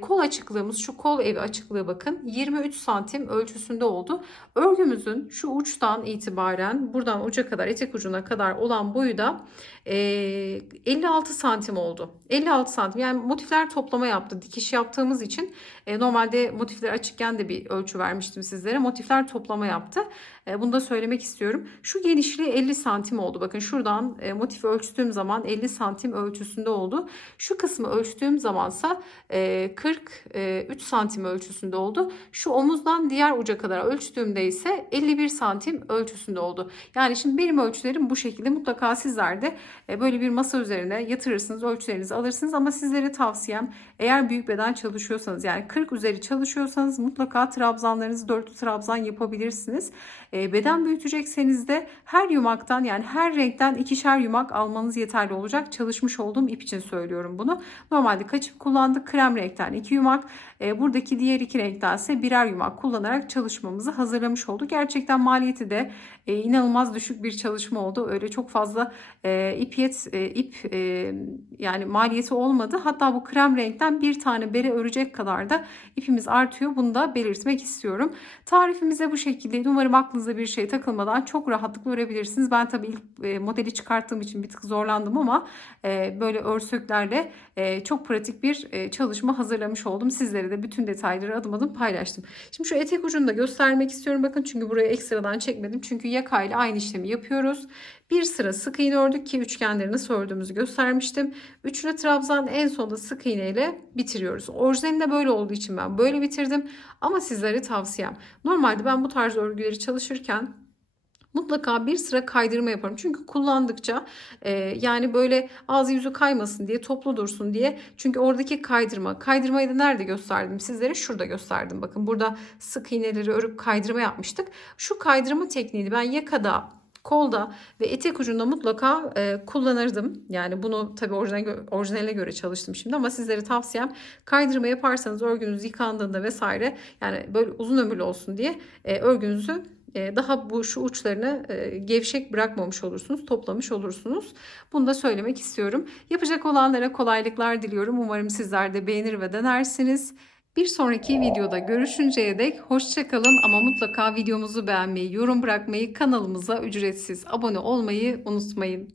Kol açıklığımız, şu kol evi açıklığı bakın 23 santim ölçüsünde oldu. Örgümüzün şu uçtan itibaren buradan uca kadar, etek ucuna kadar olan boyu da 56 santim oldu. 56 santim, yani motifler toplama yaptı. Dikiş yaptığımız için normalde motifler açıkken de bir ölçü vermiştim sizlere. Motifler toplama yaptı. Bunu da söylemek istiyorum. Şu genişliği 50 santim oldu. Bakın şuradan motifi ölçtüğüm zaman 50 santim ölçüsünde oldu. Şu kısmı ölçtüğüm zamansa 43 santim ölçüsünde oldu. Şu omuzdan diğer uca kadar ölçtüğümde ise 51 santim ölçüsünde oldu. Yani şimdi benim ölçülerim bu şekilde. Mutlaka sizler de böyle bir masa üzerine yatırırsınız, ölçülerinizi alırsınız ama sizlere tavsiyem, eğer büyük beden çalışıyorsanız, yani 40 üzeri çalışıyorsanız mutlaka trabzanlarınızı dörtlü trabzan yapabilirsiniz. Beden büyütecekseniz de her yumaktan, yani her renkten ikişer yumak almanız yeterli olacak. Çalışmış olduğum ip için söylüyorum bunu. Normalde kaç ip kullandık? Krem renkten 2 yumak. Buradaki diğer 2 renktense birer yumak kullanarak çalışmamızı hazırlamış olduk. Gerçekten maliyeti de inanılmaz düşük bir çalışma oldu. Öyle çok fazla ip yani maliyeti olmadı. Hatta bu krem renkten bir tane bere örecek kadar da ipimiz artıyor. Bunu da belirtmek istiyorum. Tarifimize bu şekildeydi. Umarım aklınıza bir şey takılmadan çok rahatlıkla örebilirsiniz. Ben tabii ilk modeli çıkarttığım için bir tık zorlandım ama böyle örsöklerle çok pratik bir çalışma hazırlamış oldum. Sizlere de bütün detayları adım adım paylaştım. Şimdi şu etek ucunu da göstermek istiyorum. Bakın, çünkü buraya ekstradan çekmedim. Çünkü yakayla aynı işlemi yapıyoruz. Bir sıra sık iğne ördük ki üçgenleri nasıl ördüğümüzü göstermiştim. Üçlü trabzan, en sonunda sık iğne ile bitiriyoruz. Orijinalinde böyle olduğu için ben böyle bitirdim. Ama sizlere tavsiyem, normalde ben bu tarz örgüleri çalışırken mutlaka bir sıra kaydırma yaparım. Çünkü kullandıkça yani böyle ağzı yüzü kaymasın diye, toplu dursun diye. Çünkü oradaki kaydırmayı da nerede gösterdim sizlere? Şurada gösterdim. Bakın, burada sık iğneleri örüp kaydırma yapmıştık. Şu kaydırma tekniğini ben yakada, kolda ve etek ucunda mutlaka kullanırdım. Yani bunu tabii orijinaline göre çalıştım şimdi ama sizlere tavsiyem, kaydırma yaparsanız örgünüz yıkandığında vesaire, yani böyle uzun ömürlü olsun diye örgünüzü daha şu uçlarını gevşek bırakmamış olursunuz, toplamış olursunuz. Bunu da söylemek istiyorum. Yapacak olanlara kolaylıklar diliyorum. Umarım sizler de beğenir ve denersiniz. Bir sonraki videoda görüşünceye dek hoşça kalın, ama mutlaka videomuzu beğenmeyi, yorum bırakmayı, kanalımıza ücretsiz abone olmayı unutmayın.